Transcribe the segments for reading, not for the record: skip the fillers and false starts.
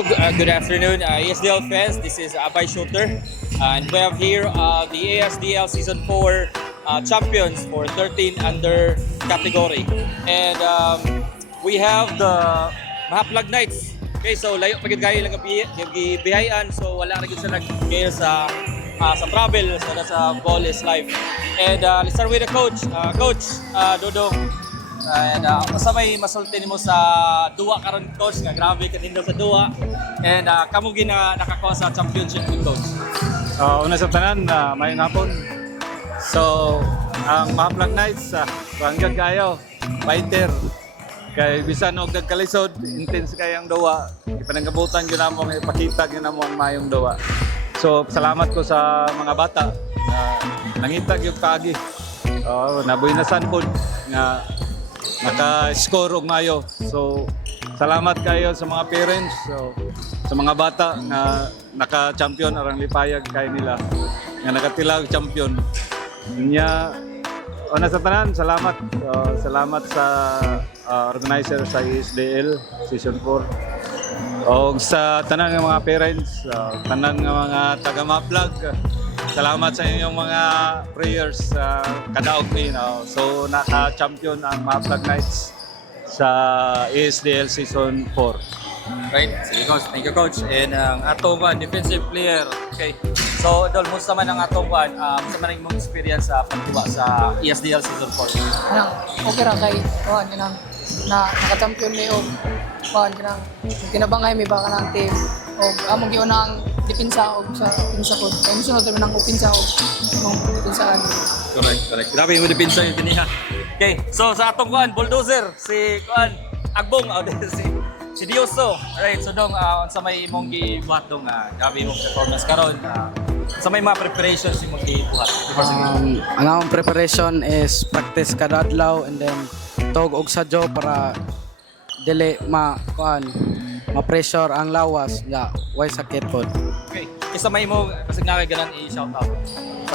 Good afternoon, ASDL fans. This is Abay Shooter, and we have here the ASDL Season 4 champions for 13 under category. And we have the Mahaplag Knights. Okay, so layo pagid kayo lang gibihayan, so wala ra gyud sila kayo sa travel, so that's ball is live. And let's start with the coach, Dodong. And basta may masulti nimo sa duwa karon coach nga grabe ka nindo sa duwa. And kamo gina nakakuha sa championship ni coach. Una sa tanan, mayong hapon. So, ang Mahaplag Knights, rangyod kayo, fighter. Kay bisan og nagkalisod, intense kay ang duwa. Ipananggabutan gyud namo, ipakita gyud namo ang mayong duwa. So, salamat ko sa mga bata na nangitag yung kagi. Nabuinasan po nga naka-score og mayo. So, salamat kayo sa mga parents, so, sa mga bata na naka-champion arang lipayag kay nila nga nakatilag champion. Nya una sa tanan, salamat. Salamat sa organizer sa ESDL Season 4. O sa tanan ng mga parents, tanan ng mga taga-Mahaplag. Salamat sa inyong mga prayers kadaog ni. So naka-champion ang Mahaplag Knights sa ESDL Season 4. Right, sige coach. Thank you coach. And ang atong defensive player. Okay. So Dol, musta man ang atong musta man ang imong experience sa pagtuwa sa ESDL Season 4? Anang okay ra kay kanang naka-champion mi og kanang kinabangay mi ba kanang team og among giunang depensa og sa depensa ko. Kay sunod naman ang depensa og mong depensaan. Correct. Grabe yung depensa yung kiniha. Okay, so sa atong bulldozer, si Agbong, si Dioso. Alright, so dong, sa may imong gibuhat dong, grabe imong performance karon. Sa may mga preparations imong gibuhat. Ang among preparation is practice kada adlaw and then tog og sadyo para dili ma-pressure ang lawas nga way sakit pod. Okay, isa may imong kasi nakaganan i-shout out.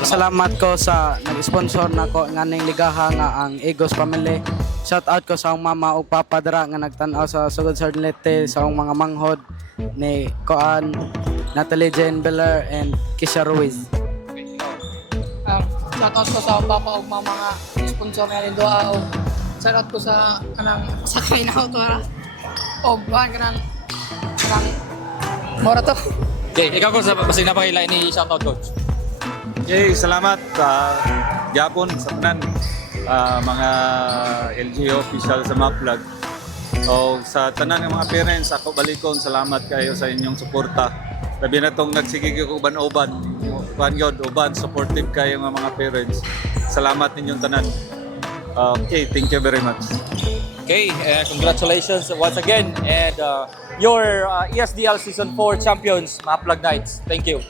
Salamat ko sa nag-sponsor nako nganing ligaha nga ang Egos Family. Shout out ko sa akong mama ug papa dira nga nagtan-aw sa sugod sa Leyte sa akong mga manghod ni Natalie Jane Beller and Kisha Ruiz. Shout out ko sa akong papa ug mama nga sponsor nga nindo og shout out ko sa kanang sakay na auto ra. Og kanang mora to. Okay, ikaw ko sa basig napakilay ni shout out coach. Okay, salamat gyapon sa tanan mga LGU official sa Mahaplag. O sa tanan ng mga parents, ako balikon, salamat kayo sa inyong suporta. Labi na itong nagsigig ko uban-uban, uban, supportive kayo mga parents. Salamat ninyong tanan. Okay, thank you very much. Okay, congratulations once again and your ESDL Season 4 champions, Mahaplag Knights. Thank you.